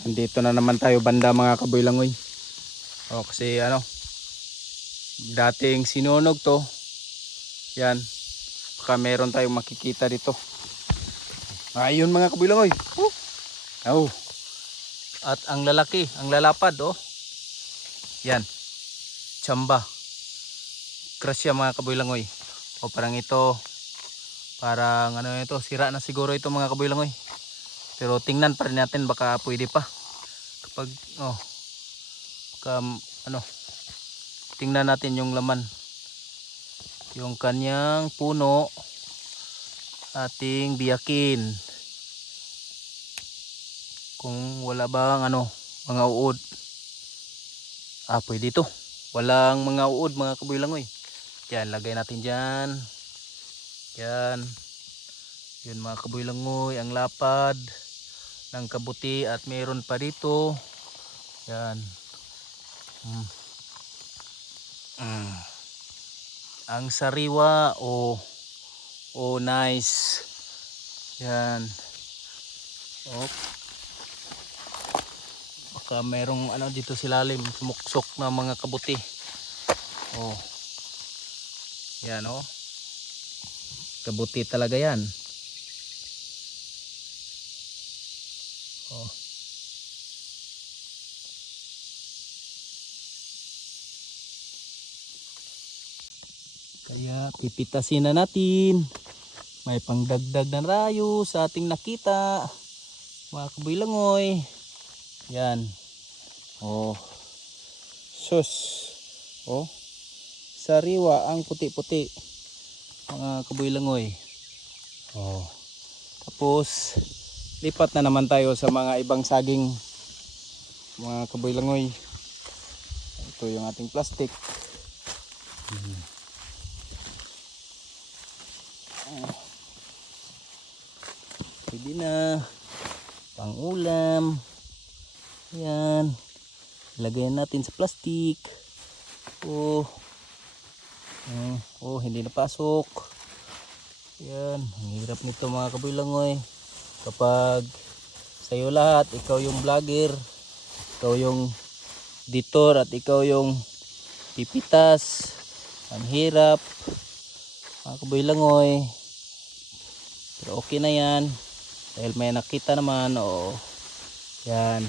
Andito na naman tayo banda mga kaboylangoy. O kasi ano, dating sinunog to. Yan. Baka meron tayong makikita dito. Ayun mga kaboylangoy. Oh. Oh. At ang lalaki, ang lalapad oh. Yan. Chamba. Krasya mga kaboylangoy. O parang ito, parang ano ito, sira na siguro ito mga kaboylangoy. Pero tingnan pa rin natin baka pwede pa. Kapag oh baka, ano tingnan natin yung laman. Yung kanyang puno ating biyakin. Kung wala bang ano, mga uod. Ah, pwede ito. Walang mga uod, mga kaboylangoy. Yan, lagay natin dyan. Yan. Yun mga kaboylangoy, ang lapad ng kabuti at meron pa dito. Yan. Mm. Mm. Ang sariwa o oh, nice. Yan. Oh. Baka merong ano dito silalim, sumuksok na mga kabuti. Oh. Yan oh. Kabuti talaga yan. Oh. Kaya pipitasin na natin. May pangdagdag na rayo sa ating nakita. Mga kabilangoy. Yan. Oh. Sus. Oh. Sariwa ang puti-puti. Mga kabilangoy. Oh. Tapos lipat na naman tayo sa mga ibang saging. Mga kaboylangoy ito yung ating plastic. Hmm. Ah. pwede na. Pang ulam yan lagayan natin sa plastic. Oh. Hmm. oh hindi napasok. Yan ang hirap nito mga kaboylangoy kapag sa'yo lahat, ikaw yung vlogger, ikaw yung editor at ikaw yung pipitas, ang hirap, mga kaboylangoy. Pero okay na yan, dahil may nakita naman, o yan,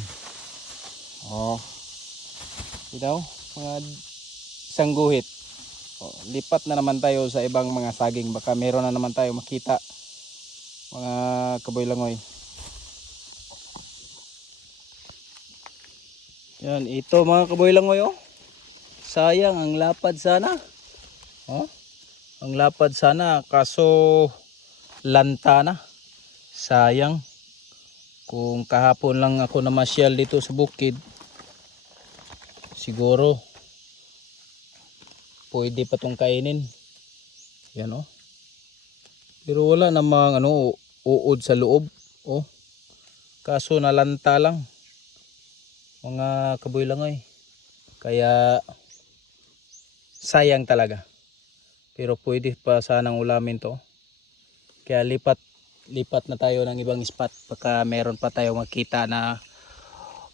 o, you know, mga isang guhit. O, lipat na naman tayo sa ibang mga saging, baka meron na naman tayo makita mga kaboylangoy. Yan, ito mga kaboylangoy oh. Sayang ang lapad sana. Oh? Ang lapad sana kaso lanta na. Sayang. Kung kahapon lang ako namasyal dito sa bukid, siguro pwede pa tong kainin. Yan oh. Pero wala namang ano, uod sa loob. Oh. Kaso nalanta lang. Mga kaboy lang eh. Kaya sayang talaga. Pero pwede pa sanang ulamin to. Kaya lipat lipat na tayo ng ibang spot baka meron pa tayo makita na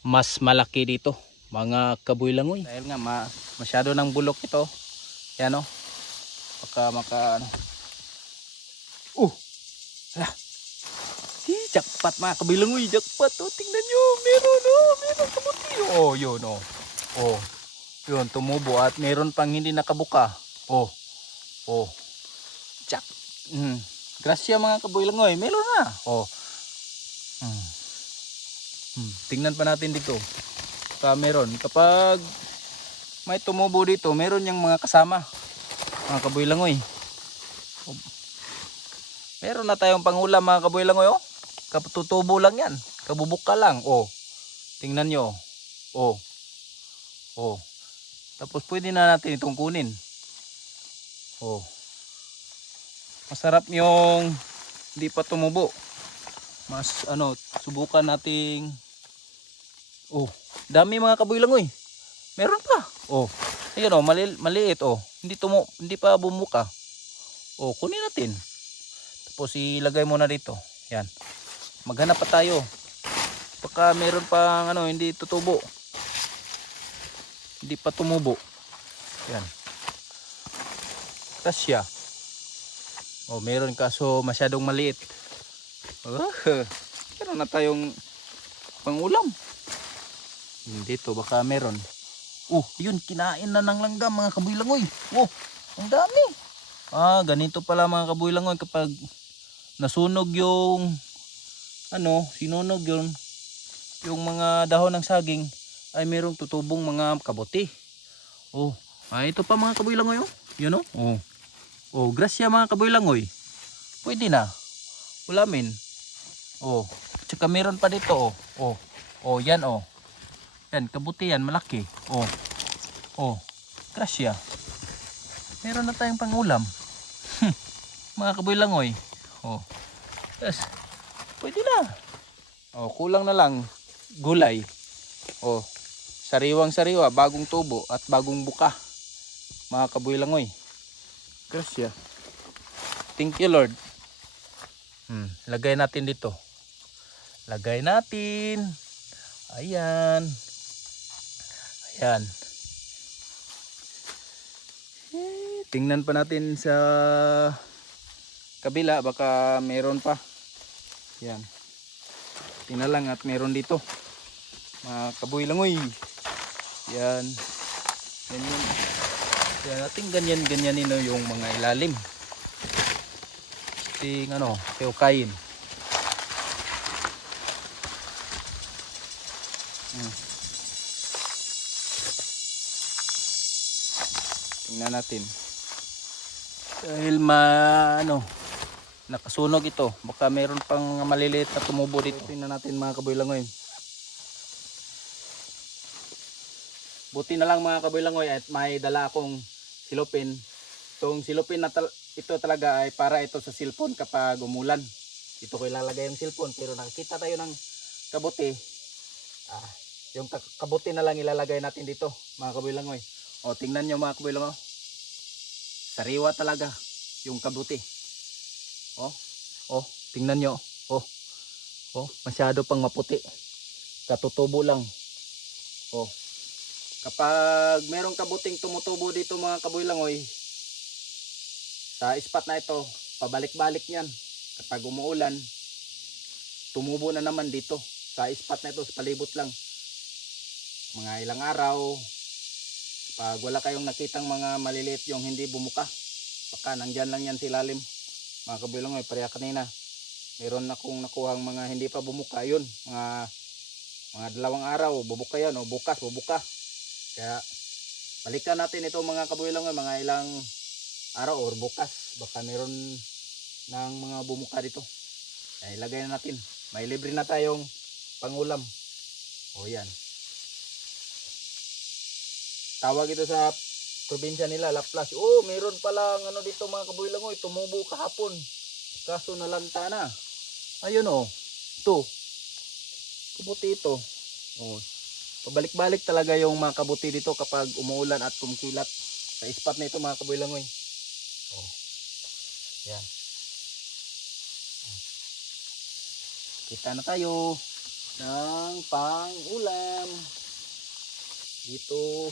mas malaki dito mga kaboy lang dahil nga ma masyado ng bulok ito yan o baka maka ano Oh! Ah! Jackpot mga kabilang uy, jackpot. Oh, tingnan nyo, meron oh, meron kamuti. Oh, yun oh, oh, yun, tumubo at meron pang hindi nakabuka, oh, oh, jack, mm. grasya mga kabilang uy, meron na, oh, mm. Hmm, tingnan pa natin dito, ka meron, kapag may tumubo dito, meron yung mga kasama, mga kabilang uy, Meron na tayong pangulam mga kaboy lang oh. Katutubo lang yan. Kabubuka lang. Oh. Tingnan nyo. Oh. Oh. Tapos pwede na natin itong kunin. Oh. Masarap yung hindi pa tumubo. Mas ano, subukan nating Oh, dami mga kaboy lang oy. Meron pa. Oh. Ayun oh, mali maliit oh. Hindi tumo, hindi pa bumuka. Oh, kunin natin. Tapos ilagay muna dito. Yan. Maghanap pa tayo. Baka meron pang ano, hindi tutubo. Hindi pa tumubo. Yan. Kasya. Oh, meron kaso masyadong maliit. Oh, meron na tayong pangulam. Dito baka meron. Oh, yun kinain na ng langgam mga kabuilangoy. Oh, ang dami. Ah, ganito pala mga kabuilangoy kapag nasunog yung ano, sinunog yun yung mga dahon ng saging ay merong tutubong mga kabote. Oh, ah, ito pa mga kabuilangoy oh. Yun oh. Oh. Oh, grasya mga kabuilangoy. Pwede na. Ulamin. Oh, tsaka meron pa dito oh. Oh. Oh, yan oh. Yan, kabuti yan, malaki. Oh. Oh, grasya. Meron na tayong pangulam. mga kabuilangoy. Oh. Yes. Pwede na. Oh, kulang na lang gulay. Oh, sariwang sariwa, bagong tubo at bagong buka. Mga kabuilangoy. Grasya. Thank you Lord. Hmm, lagay natin dito. Lagay natin. Ayan. Ayan. Eh, tingnan pa natin sa kabila baka meron pa. Yan. Tingnan at meron dito. Mga kabuilangoy. Yan. Yan yun. Yan natin ganyan ganyan nino yung mga ilalim. Ting ano, teukayin. Hmm. Tingnan natin. Dahil ma ano, nakasunog ito. Baka meron pang maliliit na tumubo dito. Tingnan natin mga kabuilangoy. Buti na lang mga kabuilangoy at may dala akong silupin. Itong silupin na tal- ito talaga ay para ito sa cellphone kapag umulan. Ito ko ilalagay yung cellphone pero nakikita tayo ng kabuti. Ah, yung ka- kabuti na lang ilalagay natin dito mga kabuilangoy. O tingnan nyo mga kabuilangoy. Sariwa talaga yung kabuti. Oh, oh, tingnan nyo. Oh, oh, masyado pang maputi. Katutubo lang. Oh, kapag merong kabuting tumutubo dito mga kabuilangoy, sa spot na ito, pabalik-balik yan. Kapag umuulan, tumubo na naman dito. Sa spot na ito, sa palibot lang. Mga ilang araw, pag wala kayong nakitang mga maliliit yung hindi bumuka, baka nandyan lang yan silalim mga kabilang may pareha kanina. Meron akong nakuhang mga hindi pa bumuka yun. Mga mga dalawang araw bubuka yan o bukas bubuka kaya balikan natin ito mga kabilang mga ilang araw or bukas. Baka meron ng mga bumuka dito. Kaya ilagay na natin. May libre na tayong pangulam. O yan. Tawag ito sa probinsya nila Laplas oh meron palang ano dito mga kabuilangoy tumubo kahapon. Kaso nalanta na. Ayun oh. Ito. Kabuti ito. Oh. Pabalik-balik talaga yung mga kabuti dito kapag umuulan at kumkilat sa spot na ito mga kabuilangoy oh. Yan. Kita na tayo ng pang-ulam. Dito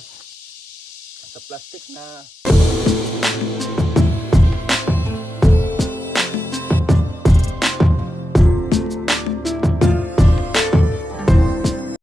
sa plastic na